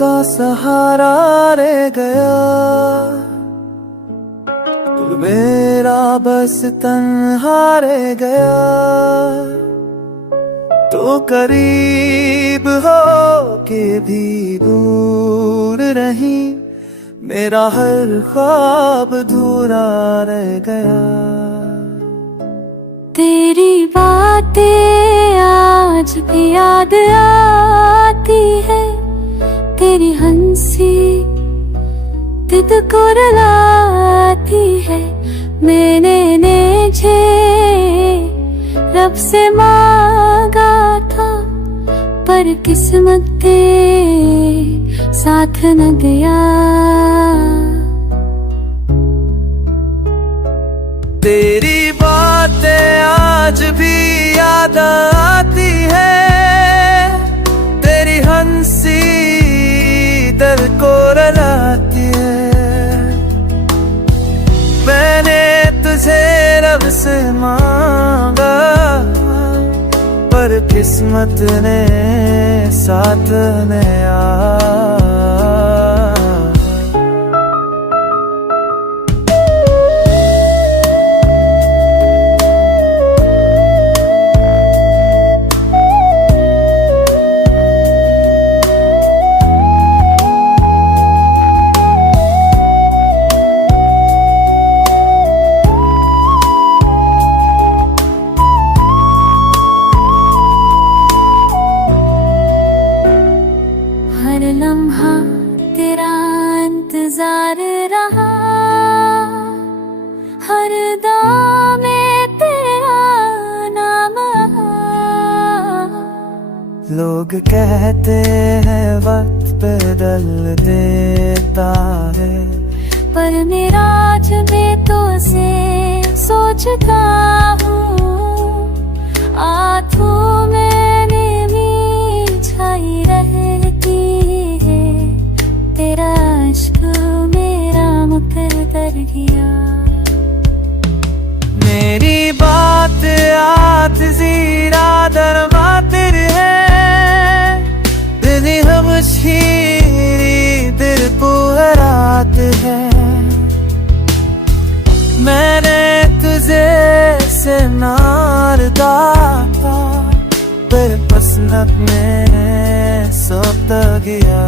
का सहारा रह गया, तू मेरा बस तन्हा रह गया। तो करीब हो के भी दूर रही, मेरा हर ख्वाब अधूरा रह गया। तेरी बातें आज भी याद आती है, तेरी हंसी दिल को रुलाती है। मैंने तुझे रब से मांगा था, पर किस्मत के साथ न गया। तेरी बातें आज भी याद आती है, तेरी हंसी दिल को रुलाती है। मैंने तुझे रब से मांगा, पर किस्मत ने साथ न आया। हर लम्हा तेरा इंतजार रहा, हर दम में तेरा नाम आया। लोग कहते हैं वक्त बदल देता है, पर मेरा जुबे तो से सोचता हूँ। आँखों में नींद छाई रहती है, तेरा इश्क मेरा मुकद्दर गया। मेरी बात आत जीरा दरमा तेरे है, तेरी हम शीरी दिल को हरात है। मैंने तुझे से नारदा, पर पसंद में सब गया।